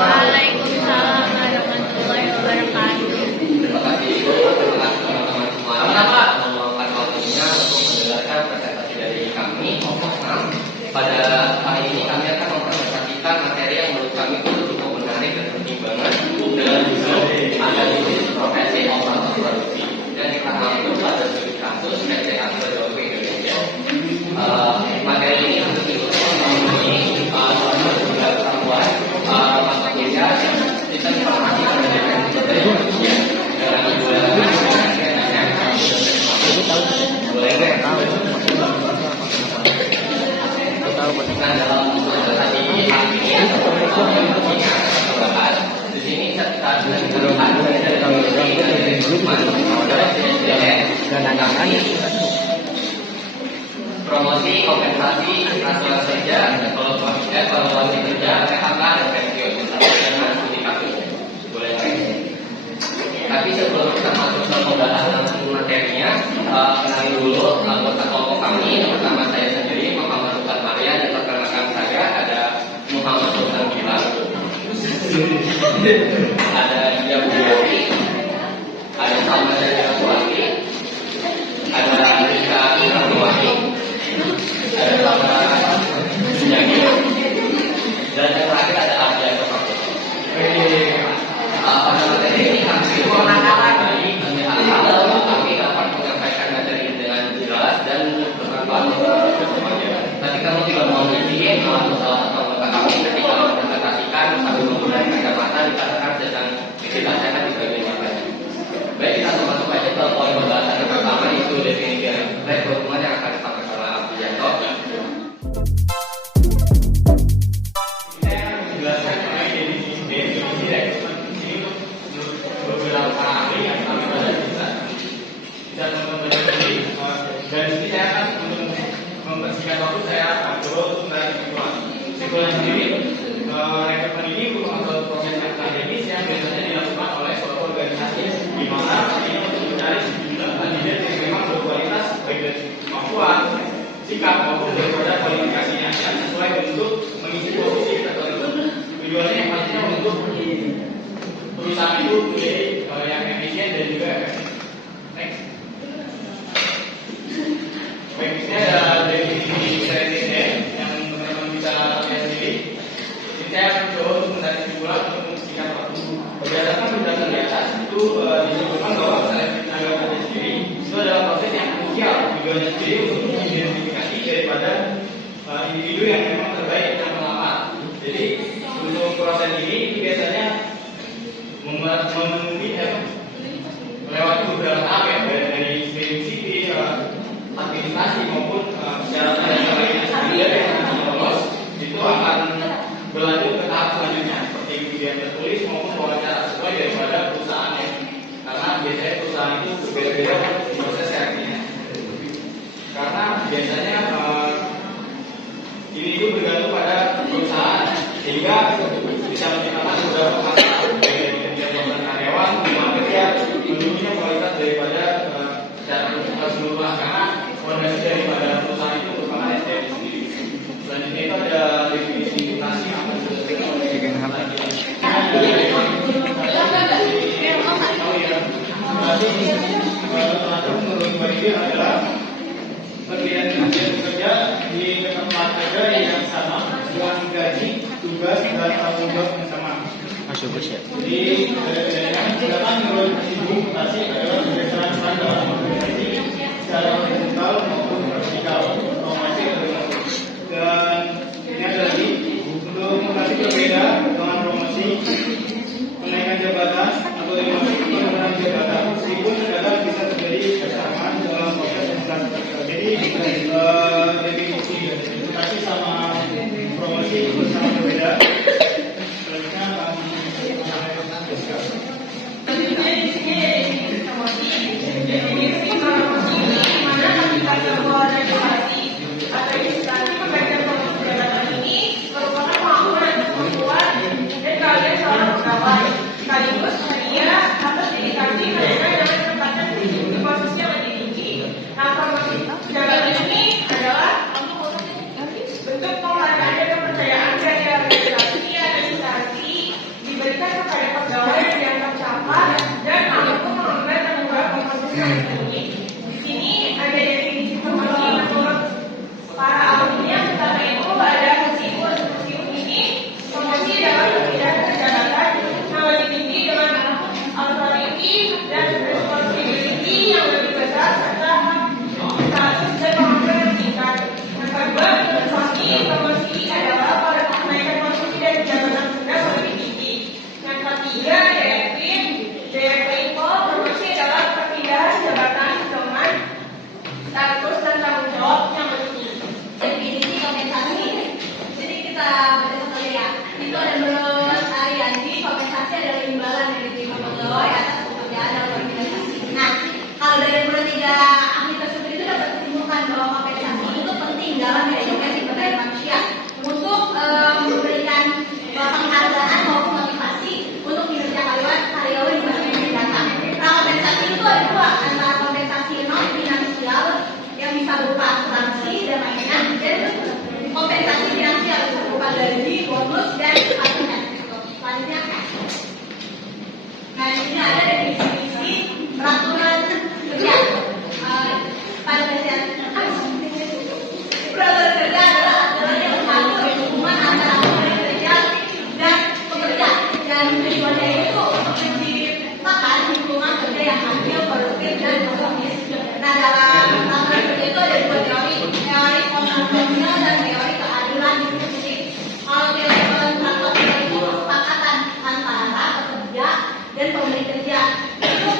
Waalaikumsalam warahmatullahi wabarakatuh. Terima kasih Ibu, terima kasih teman-teman semuanya meluangkan waktunya untuk mendengarkan presentasi dari kami kelompok 6. Pada hari ini kami akan mempresentasikan materi yang menurut kami itu cukup menarik dan pertimbangan dengan judul ada di profesi operator produksi dan kita ambil pada studi kasus PT Agro Indonesia. Materi ini untuk memenuhi salah satu juga perempuan mata kuliah sistem informasi dan teknologi manusia dengan nah dalam presentasi ini yang bahas di sini kita melihat promosi, kompensasi, asuransi kerja, evaluasi kerja, PHK dan pensiun dengan studi kasus. Boleh lagi. Tapi sebelum kita masuk ke pembahasan materinya, kenalin dulu anggota kelompok kami. Pertama saya sendiri Muhammad Sultan Maria dan rekan-rekan saya ada Muhammad Sultan Gilang, ada Dia Budiati, ada Salma Syahira Suwati, ada Rika Suwati, ada Salma Syahira, dan yang terakhir ada Adia Sofaku. Pada materi ini kami dapat menyampaikan materi dengan jelas dan bermanfaat untuk semuanya. Nanti kamu juga mau izin atau salah satu anggota kami ketika mempresentasikan sambil menggunakan kacamata dikatakan sedang tidak sehat di bagian matanya. Baik, kita masuk aja ke poin pembahasan yang pertama, itu definisi rekrutmen yang akan disampaikan oleh Abdianto. Dan di sini saya akan membersihkan waktu saya coba untuk menarik kesimpulan. Kesimpulan sendiri, rekrutmen ini merupakan suatu proses yang akademis yang biasanya dilakukan oleh suatu organisasi di mana ini untuk mencari sejumlah kandidat yang memang berkualitas baik dari kemampuan, sikap maupun daripada kualifikasinya yang sesuai untuk mengisi posisi atau itu tujuannya yang pastinya untuk perusahaan itu menjadi yang efisien dan juga efektif. Next. Baik, ini ada definisi kriteria yang teman-teman bisa lihat sendiri. Ini saya akan coba untuk menarik kesimpulan untuk membersihkan waktu. Berdasarkan penjelasan di atas itu disebutkan bahwa seleksi tenaga kerja sendiri itu adalah proses yang krusial tujuannya sendiri untuk mengidentifikasi daripada individu yang memang terbaik yang melamar. Jadi untuk proses ini biasanya memenuhi melewati beberapa tahap ya, dari screening CV, administrasi maupun persyaratan yang lainnya. Kandidat yang nanti lolos itu akan berlanjut ke tahap selanjutnya seperti ujian tertulis maupun wawancara sesuai daripada perusahaannya. Karena biasanya perusahaan itu berbeda-beda proses seleksinya. Karena biasanya ini itu bergantung pada perusahaan sehingga bisa menciptakan beberapa masalah baik dari kegiatan karyawan, lingkungan kerja, menurunnya kualitas daripada secara keseluruhan karena fondasi daripada perusahaan itu merupakan SDM sendiri. Selanjutnya itu ada definisi inflasi yang akan disampaikan oleh menurut Bapak adalah pemberian kerja di tempat kerja yang sama dengan gaji, tugas dan tanggung jawab yang sama. Jadi silakan menurut Ibu mutasi adalah berdasarkan standar organisasi secara horizontal maupun vertikal, otomatis dan ini ada lagi untuk mutasi berbeda dengan promosi, kenaikan jabatan atau penurunan jabatan meskipun terkadang bisa terjadi kesamaan dalam proses transaksi. Jadi definisi mutasi sama promosi itu sangat berbeda. Di sini ada definisi promosi menurut para ahlinya. Pertama itu ada museum. Museum ini promosi dapat berpindah ke jabatan yang lebih tinggi dengan authority dan responsibility yang lebih besar serta status dan pengakuan yang meningkat. Yang kedua, promosi adalah pada kenaikan posisi dan jabatan benda lebih tinggi. Yang ketiga, DRP itu promosi adalah perpindahan jabatan dengan status dan tanggung jawab yang lebih tinggi. Definisi kompensasi. Jadi kita baca satu ya. Itu ada menurut Ariandi, kompensasi adalah imbalan yang diterima pegawai atas pekerjaan dalam organisasi. Nah, kalau dari menurut tiga ahli tersebut itu dapat disimpulkan bahwa kompensasi itu penting dalam kehidupan sumber daya manusia untuk memberikan penghargaan maupun motivasi untuk kinerja karyawan di masa yang akan datang. Nah, kompensasi itu ada dua, antara kompensasi non finansial yang bisa berupa asuransi dan lainnya, dan kompensasi finansial bisa berupa gaji, bonus, dan lainnya. Selanjutnya, nah di sini ada definisi peraturan kerja. Pada bagian peraturan kerja adalah aturan yang mengatur hubungan antara pemberi kerja dan pekerja, dan tujuannya itu untuk menciptakan lingkungan kerja yang adil, produktif, dan ekonomis. Nah, dalam peraturan kerja itu ada dua teori kontraksional dan teori keadilan diskusi. Kalau teori kontraksional itu kesepakatan antara pekerja dan pemberi kerja. Itu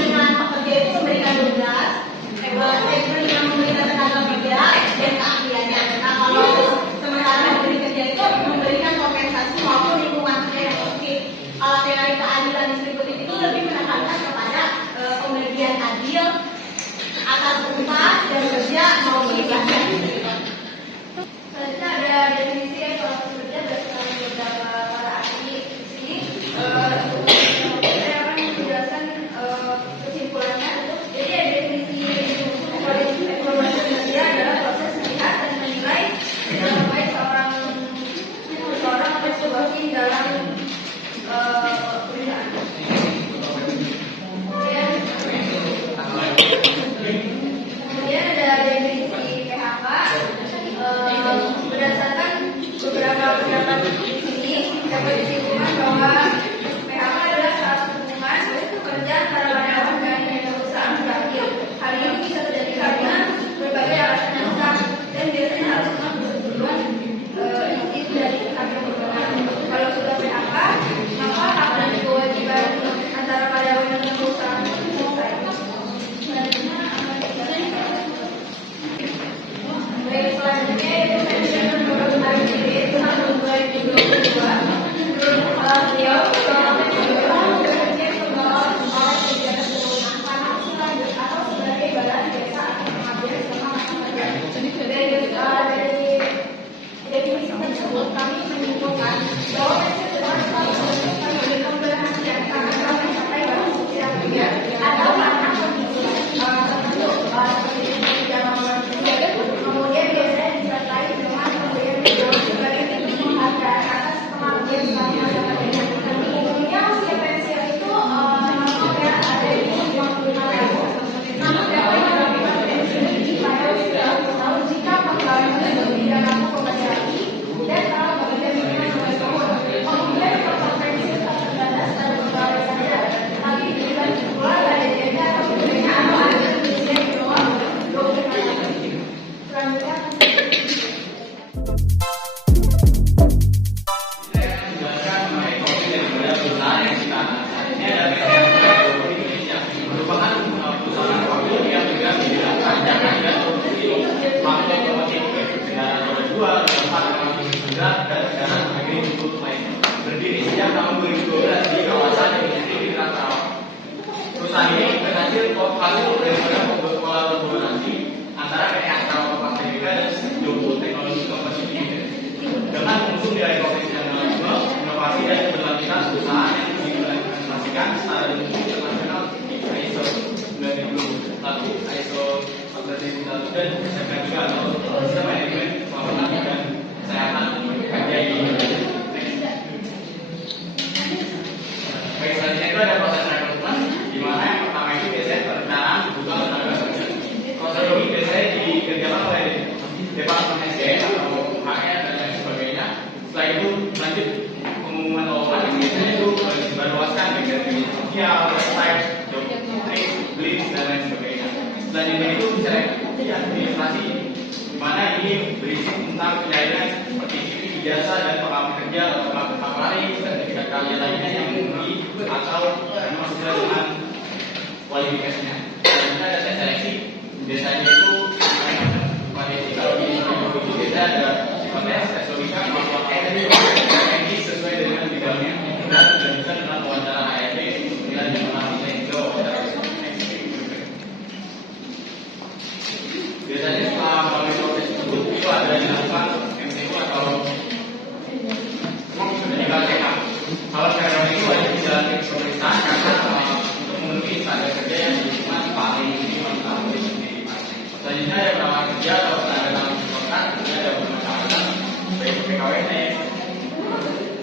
dengan pekerja itu memberikan tugas, dengan memberikan tenaga kerja dan keahliannya. Nah, kalau sementara pemberi kerja itu memberikan kompensasi maupun lingkungan kerja yang positif. Kalau teori keadilan distributif itu lebih menekankan kepada pembagian adil atas upah dan kerja maupun ibadahnya. Selanjutnya ada definisi evaluasi kerja berdasarkan beberapa para ahli. Di sini saya akan menjelaskan kesimpulannya. Jadi ada definisi evaluasi kerja adalah proses melihat dan menilai seberapa baik seorang atau sebuah tim dalam perusahaan. Kemudian ada definisi PHK. Berdasarkan beberapa pendapat di sini dapat disimpulkan bahwa PHK adalah salah satu hubungan kerja antara karyawan dan perusahaan berakhir. Hal ini bisa terjadi karena berbagai alasan yang sah dan biasanya harus bersetujuan izin dari kantor berwenang. Kalau sudah PHK, maka hak dan kewajiban antara karyawan dan perusahaan itu selesai. Baik, selanjutnya itu saya menurut RCD tahun 2022. Menurut beliau, bekerja sebagai kegiatan berwenang penghasilan atau sebagai balas jasa atau pengabdian selama masa kerja. Dari definisi tersebut kami menyimpulkan bahwa pensiun sebagai pemberhentian karena telah mencapai batas usia kerja atau karena kondisi tertentu seperti dalam kemudian biasanya disertai dengan pemberian tunjangan sebagai bentuk penghargaan atas pengabdian selama masa kerja. Umumnya usia pensiun itu ada di 55 tahun. Namun dapat melakukan pensiun ini pada usia 60 tahun jika pegawai tersebut tidak mampu kembali lagi dan kalau bekerja minimal 2 tahun. Kemudian potong pensiun tak terbatas pada pegawai saja. Hal ini dibagi pula pada janda atau pemberian atau anak berusia di bawah 25 tahun. Selanjutnya berdiri sejak tahun 2012 di kawasan industri di Rantau. Perusahaan ini berhasil hasil daripada kolaborasi antara PT Astra Kopang TBK dan Joko Teknologi Inovasi Limited dengan mengusung nilai profesionalisme, inovasi dan keberlanjutan perusahaan yang diimplementasikan secara internasional di ISO 9001, ISO 14001 dan juga untuk sistem manajemen keselamatan dan kesehatan kerja di Indonesia. Baik, selanjutnya itu ada proses rekrutmen, di mana yang pertama itu definisi sosial, website, job training, blitz, dan lain sebagainya. Selanjutnya itu bicara administrasi, di mana ini berisi tentang penyalinan seperti CV, ijazah, dan pengalaman kerja atau hak lain, sertifikat karya lainnya yang memenuhi atau sesuai dengan kualifikasinya. Selanjutnya ada tes seleksi, biasanya itu kualifikasi. Kalau di itu biasanya ada tes logika, kemampuan teknis sesuai dengan bidangnya, dan bisa dengan wawancara HRD, kemudian yang melalui juga wawancara biasanya setelah melalui proses tersebut itu ada yang dilakukan MCQ atau KTK. Kalau sekarang itu wajib dijalani pemeriksaan karena untuk memenuhi standar kerja yang diterima paling minimal tahun ini. Selanjutnya ada penawaran kerja atau standar kontrak, kemudian ada pemeriksaan baik PKWT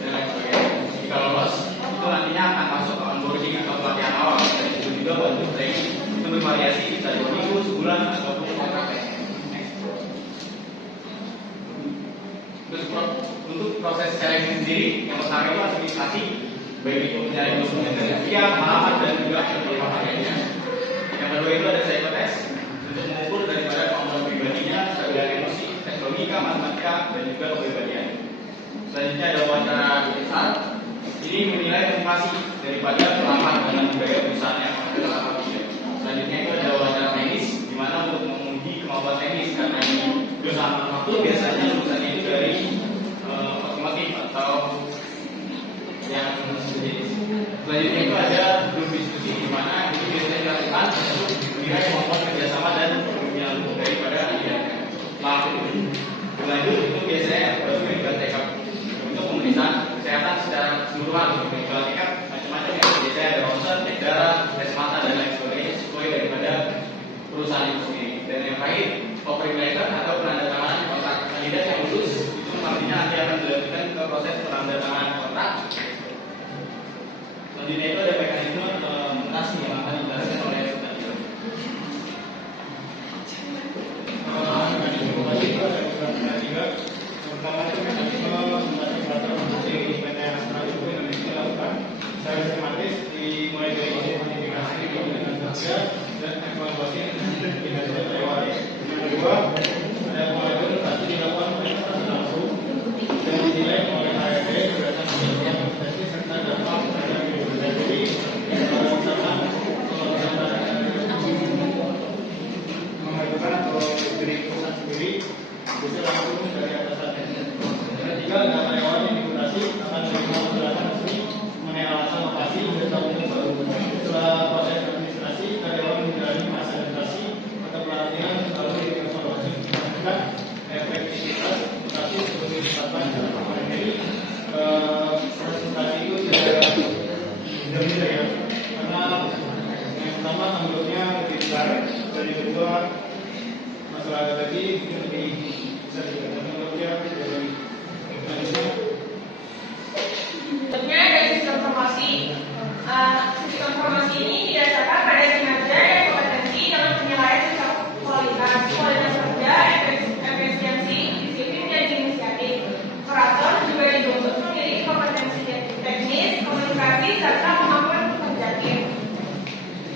dan lain sebagainya. Jika lolos itu nantinya akan masuk ke onboarding atau pelatihan awal. Dan itu juga wajib training itu bervariasi bisa 2 minggu, sebulan ataupun kontrak. Untuk proses seleksi sendiri, yang pertama itu administrasi, baik itu mencari dokumen kerja, alamat, dan juga beberapa lainnya. Yang kedua itu ada psikotest untuk mengukur daripada kemampuan pribadinya, stabilitas emosi, tes logika, matematika, dan juga kepribadian. Selanjutnya ada wawancara besar. Ini menilai motivasi daripada pengalaman dengan budaya perusahaan yang ada apa tidak. Selanjutnya itu ada wawancara teknis, di mana untuk menguji kemampuan teknis karena ini perusahaan manufaktur biasanya lulusannya itu dari otomotif atau yang sejenis. Selanjutnya itu ada grup diskusi, di mana itu biasanya dilakukan untuk menilai kemampuan kerjasama dan yang daripada pelaku. Lanjut itu biasanya medical check-up untuk pemeriksaan kesehatan secara keseluruhan. Medical check-up macam-macam ya, biasanya ada ronsen, cek darah, tes mata, dan lain sebagainya sesuai daripada perusahaan itu sendiri. Dan yang terakhir, offering letter atau penandatanganan kontrak kandidat yang lulus itu nantinya nanti akan dilanjutkan ke proses penandatanganan kontrak. Selanjutnya itu ada mekanisme mutasi yang akan dijelaskan oleh tadi. Mekanisme mutasi itu ada beberapa tiga. Pertama itu mekanisme mutasi peraturan produksi PT Astra Group Indonesia dilakukan secara sistematis dimulai dari identifikasi dengan kerja dan evaluasi kinerja karyawan. Yang kedua, ada pengajuan mutasi dilakukan oleh perusahaan langsung dan dinilai oleh HRD berdasarkan kebutuhan kompetensi serta dampak terhadap kinerja. Jadi, sama mengajukan atau dari perusahaan sendiri bisa langsung dari atasannya. Yang ketiga, ada karyawan yang dimutasi akan menerima penjelasan resmi mengenai alasan lokasi dan umum baru. Setelah proses administrasi, karyawan menjalani masa adaptasi atau pelatihan lalu dievaluasi memastikan efektivitas mutasi sebelum ditetapkan dalam perusahaan. Jadi proses mutasi itu tidak dijamin ya, karena yang pertama tanggungannya lebih besar, dan yang kedua masalah tadi lebih bisa dikatakan kerja dari Bentuknya ada sistem promosi. Sistem promosi ini didasarkan pada kinerja dan kompetensi dalam penilaian secara kualitas kerja, efisiensi, disiplin, dan inisiatif. Operator juga dituntut memiliki kompetensi teknis, komunikasi, serta kemampuan bekerja tim.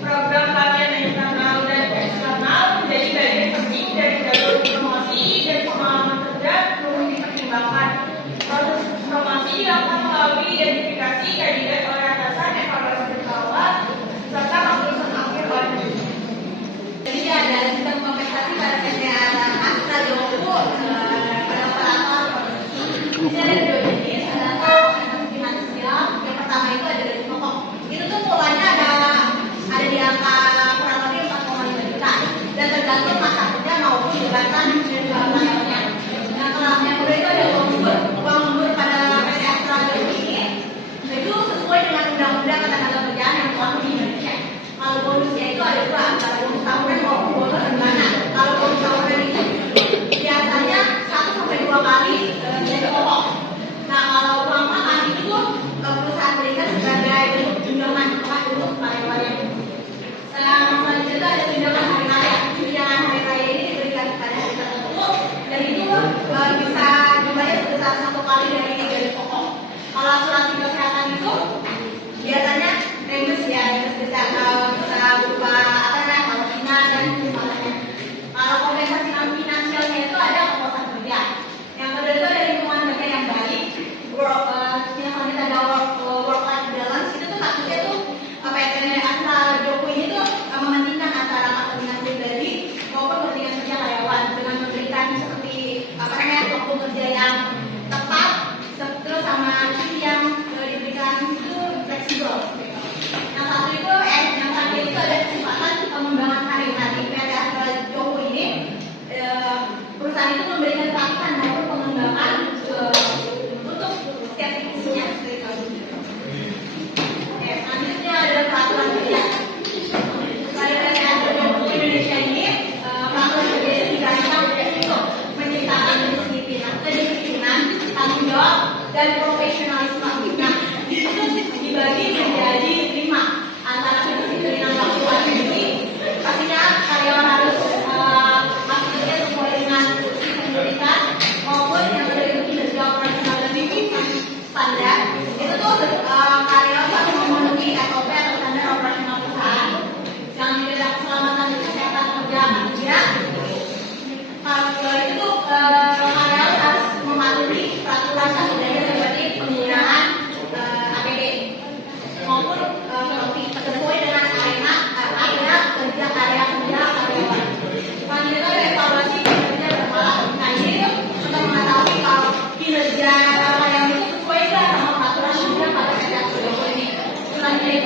Program pelatihan internal dan eksternal menjadi bagian penting dari jalur promosi dan pengalaman kerja perlu dipertimbangkan. Proses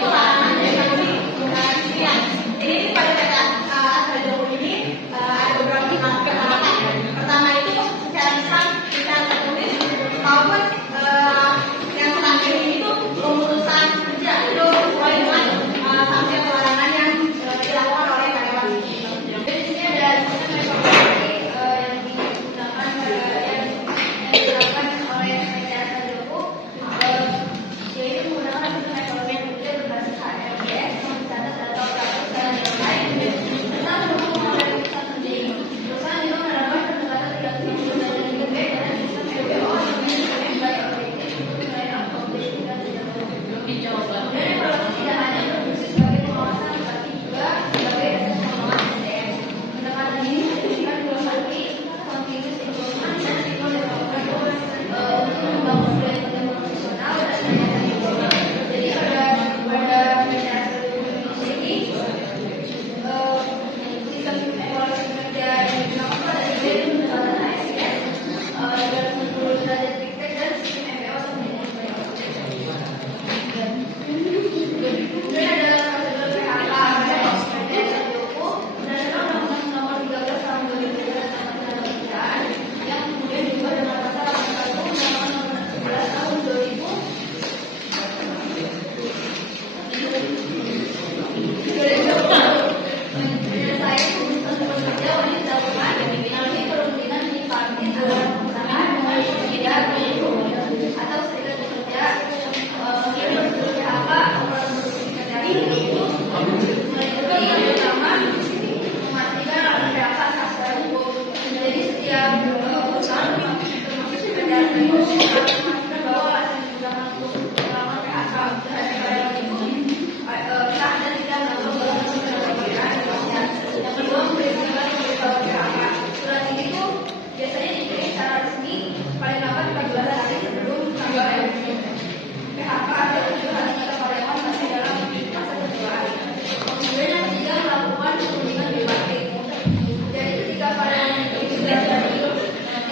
pengalaman dari kami sekian. Jadi pada kata asal jauh ini ada beberapa permasalahan. Pertama itu secara lisan kita tertulis maupun yang terakhir ini tuh pemutusan kerja itu sesuai dengan sanksi atau larangan yang dilakukan oleh karyawan. Jadi di sini ada sistem informasi yang digunakan yang dilakukan oleh PT Asal Joko, yaitu menggunakan sistem ekonomi yang berbeda berbasis HRBS yang mencatat data operatif secara real-time serta mendukung pengelolaan perusahaan sendiri. Perusahaan juga menerapkan pendekatan 360 derajat integrate dengan sistem MBO atau Management by Objective untuk melayani objektif dan tidak Dicoba. dan evaluasi tidak hanya berfungsi sebagai pengawasan tetapi juga sebagai dasar pengembangan SDM. Pendekatan ini menjadikan filosofi continuous improvement dan people development untuk membangun budaya kerja profesional dan daya saing global. Jadi pada PT Asal Indonesia ini sistem evaluasi kerja yang digunakan pada tiga pendekatan HSS, 360 derajat fiktif dan sistem MBO atau Management by Objective. Kemudian ada prosedur PHK pada PT Asal Joko berdasarkan Undang-Undang Nomor 13 Tahun 2013 tentang Ketenagakerjaan yang kemudian diubah dengan pasal 81 Undang-Undang Nomor 11 Tahun 2000. Penyelesaian keputusan bekerja wajib dilakukan melalui perundingan tripartit antara perusahaan dengan pekerja atau serikat pekerja. Mengenai prosedur PHK atau prosedur pekerjaan ini meliputi yang pertama memastikan alat PHK sah secara hukum. Jadi setiap perusahaan termasuk pekerja itu harus memastikan bahwa alasan yang digunakan untuk melakukan PHK terhadap karyawan itu sah dan tidak melakukan pelanggaran kewajiban. Yang kedua memperhatikan pemberitahuan PHK. Surat ini tuh biasanya dikirim secara resmi paling lambat 14 hari sebelum tanggal PHK atau 7 hari jika karyawan masih dalam masa kejiwaan. Kemudian yang ketiga melakukan perundingan tripartit. Jadi ketika karyawan itu sudah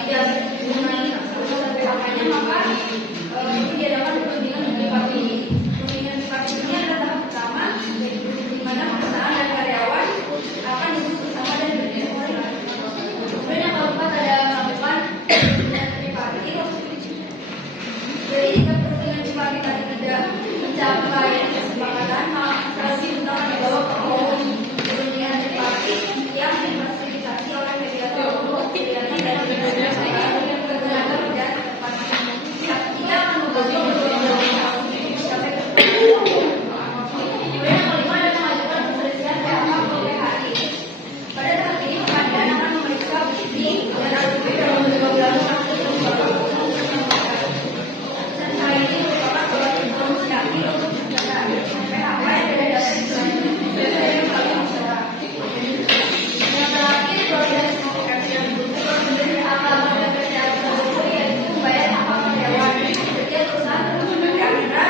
tidak mengenai keputusan PHK-nya maka itu diadakan perundingan tripartit. Perundingan tripartit ini adalah tahap pertama di mana perusahaan dan karyawan akan duduk bersama dan berdiskusi. Kemudian yang keempat ada melakukan perundingan tripartit. Jadi jika perundingan tripartit tadi tidak mencapai kesepakatan, maka diundang dibawa ke forum perundingan tripartit yang difasilitasi oleh mediator untuk kegiatan dan ketenaga kerjaan setempat. Ia akan membagi perundingan sampai ke kemudian yang kelima ada mengajukan perselisihan PHK ke PHI. Pada tahap ini pengadilan akan memeriksa bukti dan argumen dalam beberapa kasus dan hal ini merupakan suatu instruksi untuk menjaga PHK yang tidak dapat dilanjutkan melalui musyawarah. Yang terakhir proses prosedur PHK pada PT Asal Joko yaitu membayar hak karyawan. Setiap perusahaan bekerja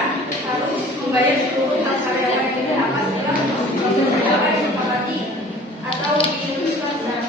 harus membayar seluruh hak karyawan yang PHK setelah proses PHK disepakati atau diputuskan secara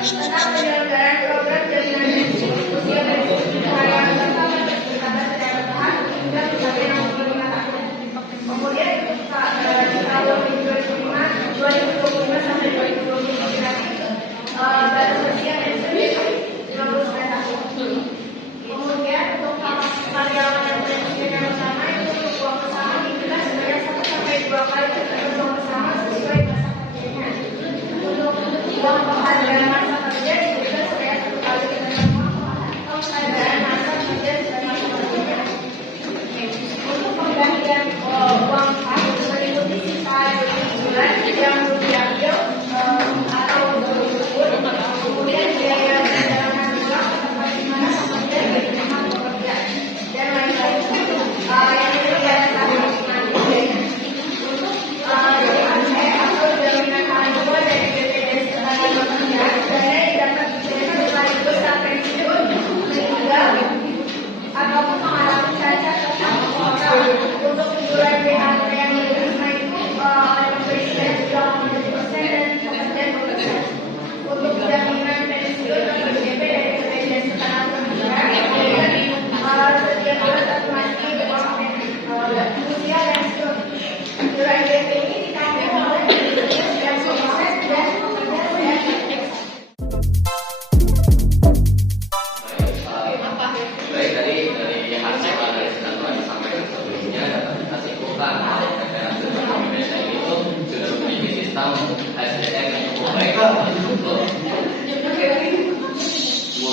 tentang penyelenggaraan program jaminan usia pensiun karyawan serta peningkatan kesejahteraan hingga mencapai 65 tahun. Kemudian untuk tahun 2025 sampai 2029 batas usia pensiun 59 tahun. Kemudian untuk karyawan yang berusia bersama itu untuk uang bersama dijelas sebanyak 1 sampai 2 kali ketentuan uang bersama sesuai masa kerjanya. Untuk uang penghargaan masa kerja dijelas sebanyak 1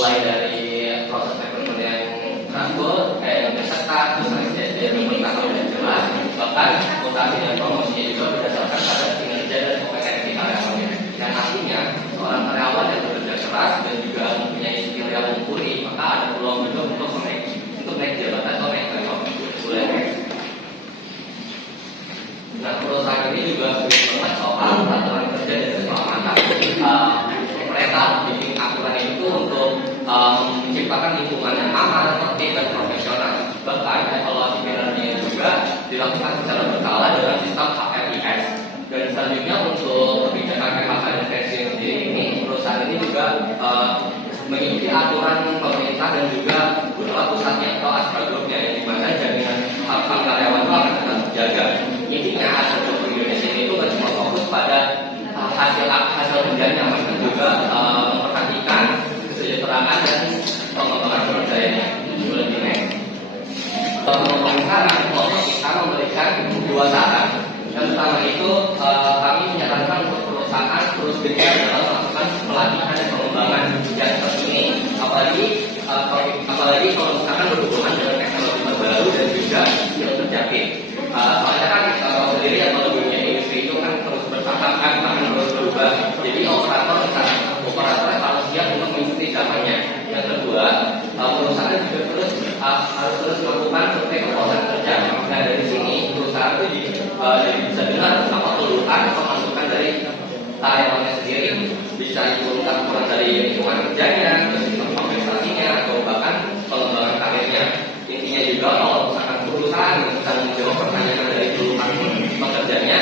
mulai dari proses rekrutmen yang transfer, yang ketat, terus seleksi yang bertahap dan jelas, bahkan mutasi dan promosinya juga berdasarkan pada kinerja dan kompetensi karyawannya. Dan artinya seorang karyawan yang bekerja keras dan juga mempunyai skill yang mumpuni, maka ada peluang juga untuk naik jabatan atau naik level. Nah, perusahaan ini juga banget soal aturan kerja dan keselamatan. Mereka bikin aturan itu untuk menciptakan lingkungan yang aman, tertib, dan profesional. Bahkan evaluasi kinerjanya juga dilakukan secara berkala dengan sistem HRIS. Dan selanjutnya untuk kebijakan PHK dan pensiun sendiri ini, perusahaan ini juga mengikuti aturan pemerintah dan juga beberapa pusatnya atau Astra Group-nya, yang dimana jaminan hak karyawan itu akan tetap terjaga. Intinya Astra Group Indonesia ini itu nggak cuma fokus pada hasil kerjanya, namun juga memperhatikan kesejahteraan dan pengembangan pekerjaannya. Lebih next. Sekarang kita memberikan dua saran. Yang pertama itu kami menyarankan untuk perusahaan terus gencar dalam melakukan pelatihan dan pengembangan yang terkini, apalagi kalau misalkan berhubungan dengan teknologi terbaru dan juga skill terjepit. Soalnya kan kalau sendiri atau dunia industri itu kan terus bertambah, bahkan terus berubah. Jadi operator harus siap untuk mengikuti zamannya. Yang kedua, perusahaan juga harus terus melakukan survei kepuasan kerja. Nah, dari sini perusahaan itu jadi bisa dengar apa keluhan atau masukan dari karyawannya sendiri, bisa itu kurang dari lingkungan kerjanya, sistem kompensasinya, atau bahkan pengembangan karirnya. Intinya juga kalau misalkan perusahaan bisa menjawab pertanyaan dari keluhan pekerjanya,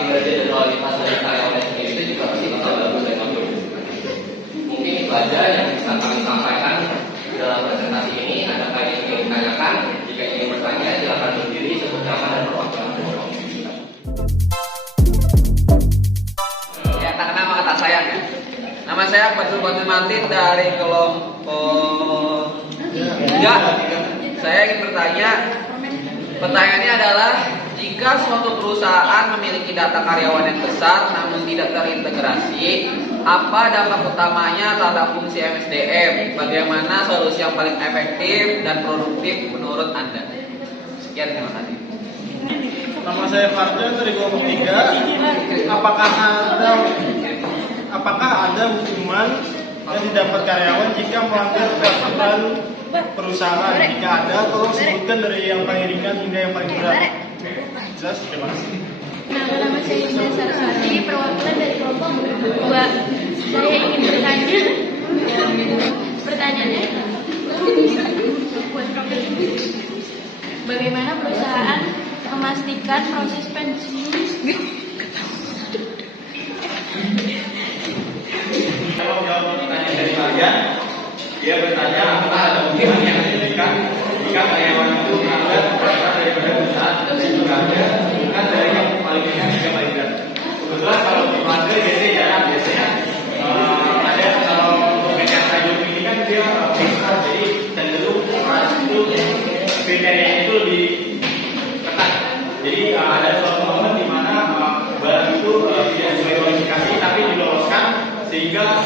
kinerja dan kualitas dari karyawannya sendiri itu juga pasti bakal bagus dan bagus. Mungkin itu aja yang bisa kami sampaikan dalam presentasi ini. Adakah yang ingin ditanyakan? Jika ingin bertanya, silakan berdiri sebut nama dan perwakilan. Ya, tak kenal maka tak sayang ya. Nama saya Badrul Martin dari kelompok 3. Saya ingin bertanya. Pertanyaannya adalah, jika suatu perusahaan memiliki data karyawan yang besar namun tidak terintegrasi, apa dampak utamanya terhadap fungsi MSDM? Bagaimana solusi yang paling efektif dan produktif menurut Anda? Sekian, terima kasih. Nama saya Farjan dari kelompok 3. Apakah ada hukuman yang didapat karyawan jika melanggar peraturan perusahaan? Jika ada, tolong sebutkan dari yang paling ringan hingga yang paling berat. Jelas, terima kasih. Nama saya Indah Saraswati, perwakilan dari kelompok 2. Saya ingin bertanya. Pertanyaannya, bagaimana perusahaan memastikan proses pensiun? Kalau jawab pertanyaan dari kalian, dia bertanya apakah ada hukuman yang diberikan jika karyawan itu melanggar peraturan daripada perusahaan, dan juga ada bukan dari yang paling ringan hingga paling berat. Kebetulan kalau di Madrid biasanya jarang, biasanya ada kalau untuk yang tajam ini kan dia besar, jadi cenderung itu kriterianya itu lebih ketat. Jadi ada suatu momen di mana barang itu tidak sesuai kualifikasi tapi diloloskan, sehingga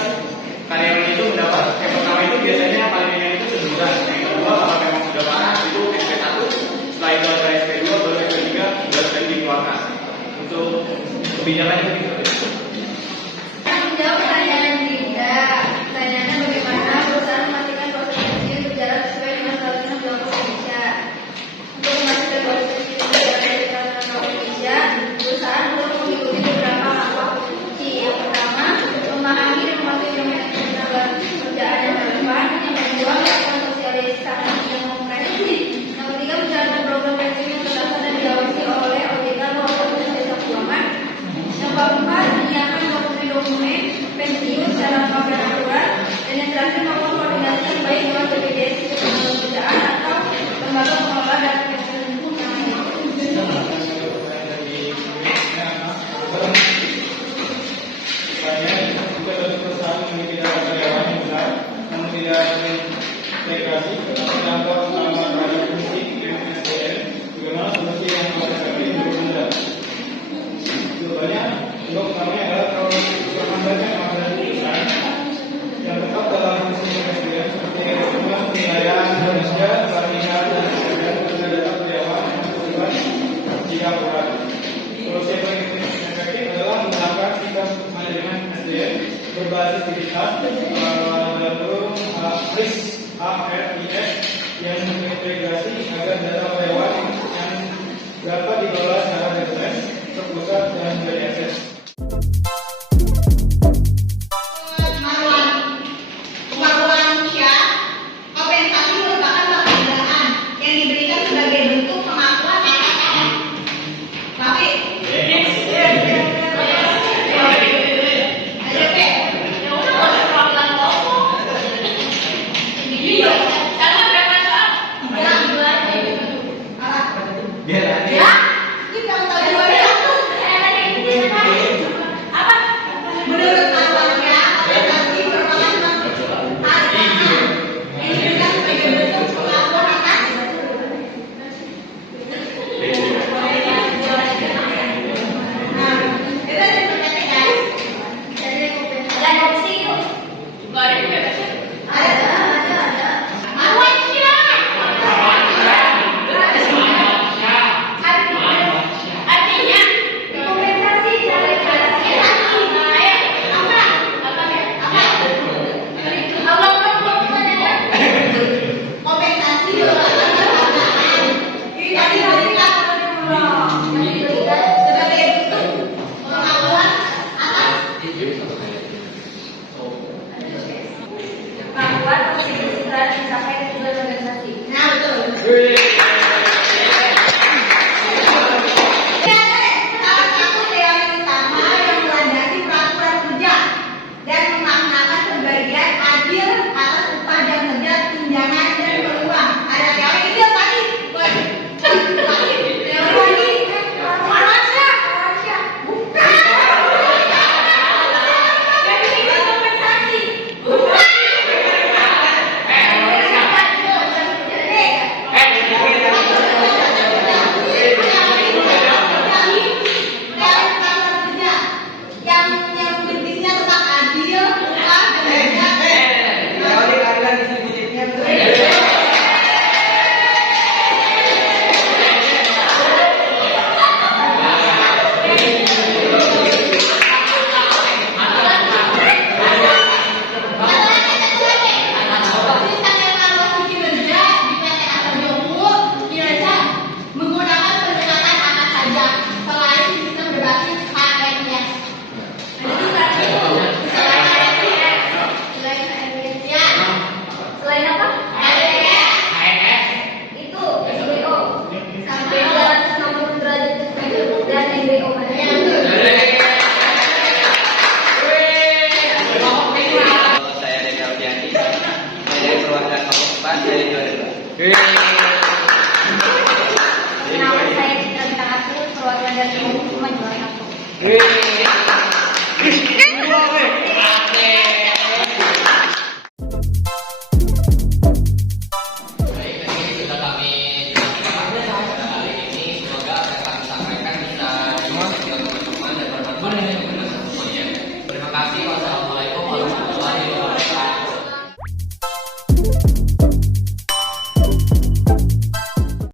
karyawan itu mendapat yang pertama itu biasanya yang paling ringan itu teguran. Yang kedua kalau memang sudah parah itu SP1, setelah itu ada SP2, baru SP3, baru SP dikeluarkan. Untuk kebijakannya begitu. Menjawab pertanyaan Dinda. Pertanyaannya, bagaimana perusahaan memastikan proses pensiun berjalan sesuai dengan peraturan Bank Indonesia? Untuk memastikan proses pensiun berjalan sesuai dengan peraturan Bank Indonesia, perusahaan perlu mengikuti beberapa langkah kunci. Yang pertama, memahami dan mematuhi manajemen tenaga kerjaan yang relevan. Yang kedua, melakukan sosialisasi yang komprehensif. Yang ketiga, menjalankan program pensiun yang terdaftar dan diawasi oleh OJK maupun jasa keuangan. Yang keempat, menyiapkan dokumen pensiun secara lengkap dan akurat. Dan yang terakhir, melakukan koordinasi yang baik dengan BPJS Ketenagakerjaan atau lembaga pengelola dana pensiun yang lainnya. Banyak juga dari perusahaan memiliki data karyawan yang benar, namun tidak terintegrasi atau dampak utama terhadap fungsi MSDM. Bagaimana solusi yang paling efektif menurut Anda? Jawabannya, untuk utamanya adalah kalau perusahaan banyak yang ada di perusahaan yang tetap dalam fungsi MSDM fasilitas laboratorium RIS yang mengintegrasi agar data hewan yang dapat dikelola secara bebas, terpusat dan dari akses. Kemampuan manusia, kompensasi merupakan penghargaan yang diberikan sebagai bentuk pengakuan atas anak. Tapi, menurut manusia, kompensasi merupakan penghargaan yang diberikan sebagai bentuk pengakuan atas. Nah, itu sebenarnya guys. Ada opsi itu. Ada. Manusia. Artinya Kompensasi dari kompensasi merupakan penghargaan yang diberikan sebagai bentuk pengakuan atas. kemampuan posisi setelah mencapai tujuan organisasi. Nah, betul. Salah satu dewan utama yang melandasi peraturan kerja dan memaknakan pembagian adil atas upah jam kerja, tunjangan dan peluang. Ada teori ideal tadi. Teori manusia. Bukan. Definisi kompensasi. Bukan. yang definisinya tentang adil, upah, menggunakan pendekatan apa saja selain sistem berbasis HMS. Selain apa? Itu NBO sampai 260 derajat dan NBO Saya dari Alfiandi, dari perwakilan kelompok 4 dari 22. Nama saya Citra Bintang-Aku, perwakilan dari kelompok 5 juara 1. Baik, ini sudah kami jelaskan pada hari ini. Semoga apa yang kami sampaikan bisa dimengerti oleh teman-teman dan bermanfaat.